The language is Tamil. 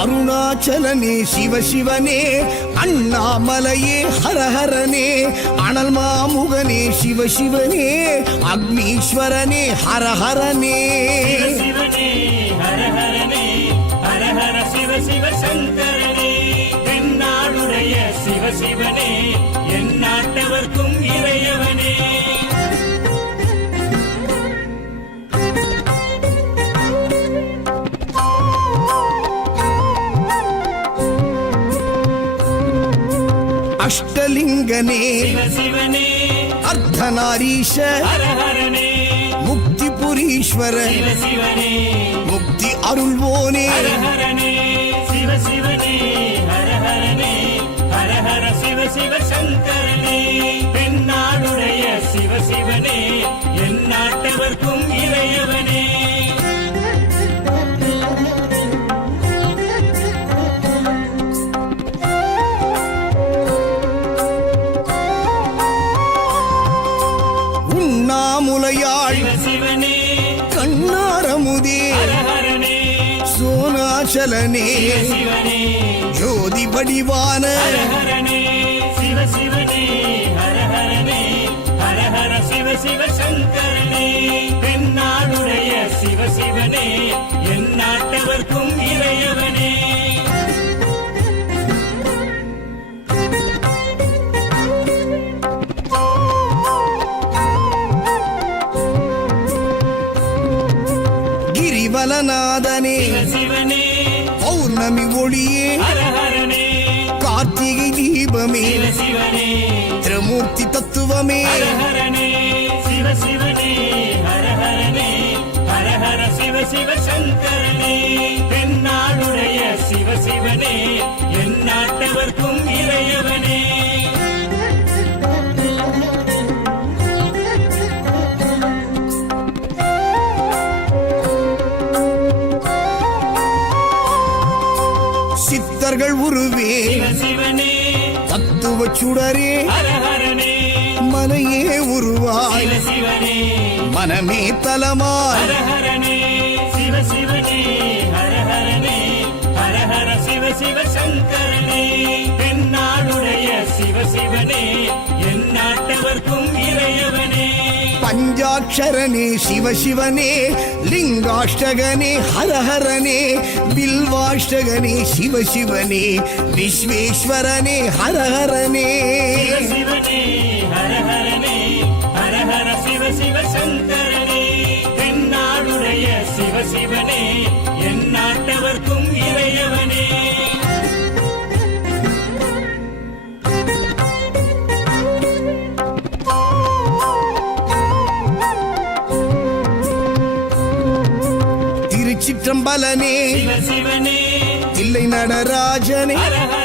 அருணாச்சலனே சிவசிவனே, அண்ணாமலையே ஹரஹரனே, அனல் மாமுகனே சிவசிவனே, அக்னீஸ்வரனே ஹரஹரனே. சிவசிவனே ஹரஹரனே, ஹரஹர சிவ சிவ சங்கரனே, தென்னாடுடைய சிவசிவனே, என் நாட்டவர்க்கும் இறையவனே. அஷ்டலிங்கனே சிவசிவனே, அர்த்தநாரீஷ ஹரஹரனே, முக்திபுரீஸ்வர சிவசிவனே, முக்தி அருள்வோனே. ஹரஹரனே சிவசிவனே, ஹரஹரனே, ஹரஹர சிவ சிவ சங்கரனே, தென்னாடுடைய சிவசிவனே, என் நாட்டவர்க்கும் இறையவனே. உண்ணாமுலையாள் சிவசிவனே, கண்ணாரமுதே ஹரஹரனே, சோனாச்சலனே சிவசிவனே, ஜோதி வடிவான ஹரஹரனே சிவசிவனே, ஹரஹரனே, ஹரஹர சிவ சிவ சங்கரனே, தென்னாடுடைய சிவசிவனே, என் நாட்டவர்க்கும் இறையவனே. கிரிவலநாதனே சிவசிவனே, பௌர்ணமி ஒளியே ஹரஹரனே, கார்த்திகை தீபமே சிவசிவனே, திரமூர்த்தி தத்துவமே. ஹரஹரனே சிவசிவனே, ஹரஹரனே, ஹரஹர சிவ சிவ சங்கரனே, தென்னாடுடைய சிவசிவனே, என் நாட்டவர்க்கும் இறையவனே. சித்தர்கள் உருவே சிவசிவனே, தத்துவ சுடரே ஹரஹரனே, மனையே உருவாய் சிவசிவனே, மனமே தலமாய். ஹரஹரனே சிவசிவனே, ஹரஹரனே, ஹரஹர சிவ சிவ சங்கரனே, தென்னாடுடைய சிவசிவனே, என் நாட்டவர்க்கும் இறையவனே. பஞ்சாட்சரனே சிவசிவனே, லிங்காஷ்டகனே ஹரஹரனே, பில்வாஷ்டகனே சிவசிவனே, விஸ்வேஸ்வரனே ஹரஹரனே. சிவசிவனே, ஹரஹரனே, ஹரஹர சிவ சிவ சங்கரனே, தென்னாடுடைய சிவசிவனே, என் நாட்டவர்க்கும் இறையவனே. திருச்சிற்றம்பலனே சிவசிவனே, தில்லை நடராஜனே ஹரஹர